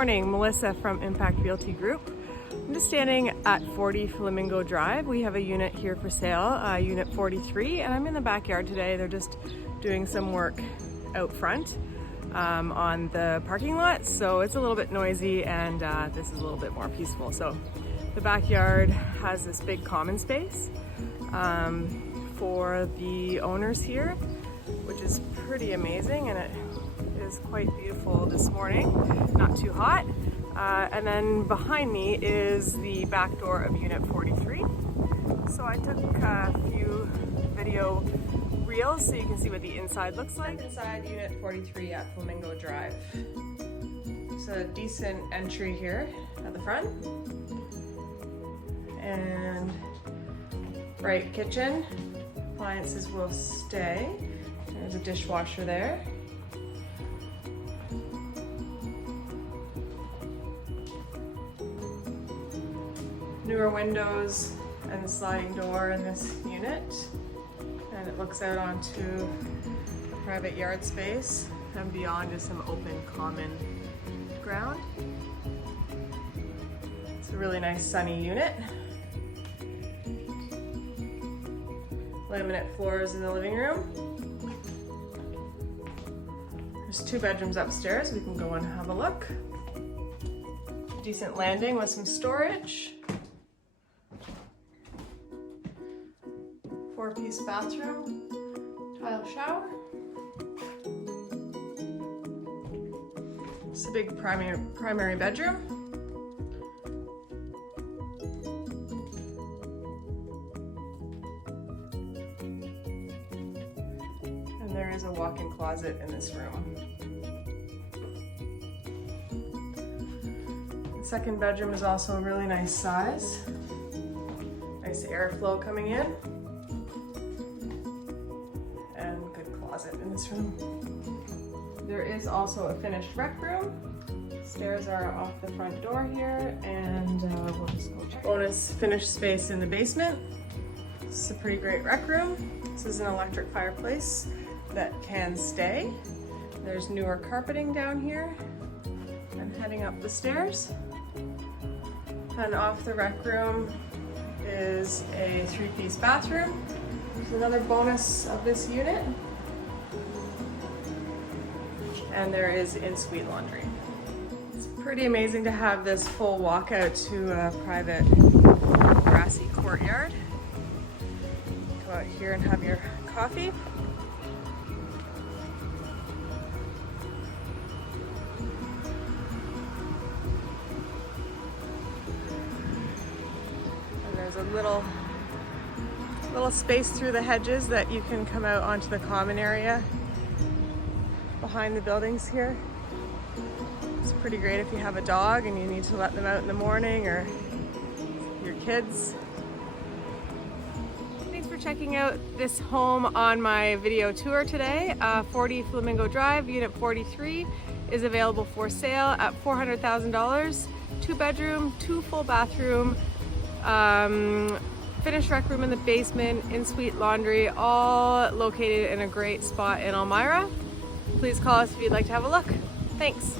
morning, Melissa from Impact Realty Group. I'm just standing at 40 Flamingo Drive. We have a unit here for sale, unit 43, and I'm in the backyard today. They're just doing some work out front on the parking lot, so it's a little bit noisy, and this is a little bit more peaceful. So the backyard has this big common space for the owners here, which is pretty amazing, and it is quite beautiful this morning, not too hot. And then behind me is the back door of unit 43. So I took a few video reels so you can see what the inside looks like. Inside unit 43 at Flamingo Drive. It's a decent entry here at the front. And bright kitchen. Appliances will stay. There's a dishwasher there. Newer windows and the sliding door in this unit, and it looks out onto private yard space and beyond is some open common ground. It's a really nice sunny unit. Laminate floors in the living room. There's 2 bedrooms upstairs. We can go and have a look. Decent landing with some storage. 4-piece bathroom, tile shower. It's a big primary bedroom. And there is a walk-in closet in this room. The second bedroom is also a really nice size. Nice airflow coming in. In this room. There is also a finished rec room. Stairs are off the front door here, and we'll just go check. Bonus finished space in the basement. This is a pretty great rec room. This is an electric fireplace that can stay. There's newer carpeting down here. And heading up the stairs. And off the rec room is a 3-piece bathroom. There's another bonus of this unit. And there is in-suite laundry. It's pretty amazing to have this full walkout to a private grassy courtyard. Go out here and have your coffee. And there's a little space through the hedges that you can come out onto the common area behind the buildings here. It's pretty great if you have a dog and you need to let them out in the morning, or your kids. Thanks for checking out this home on my video tour today. 40 Flamingo Drive, unit 43 is available for sale at $400,000. 2-bedroom, 2 full bathroom, finished rec room in the basement, in-suite laundry, all located in a great spot in Elmira. Please call us if you'd like to have a look. Thanks.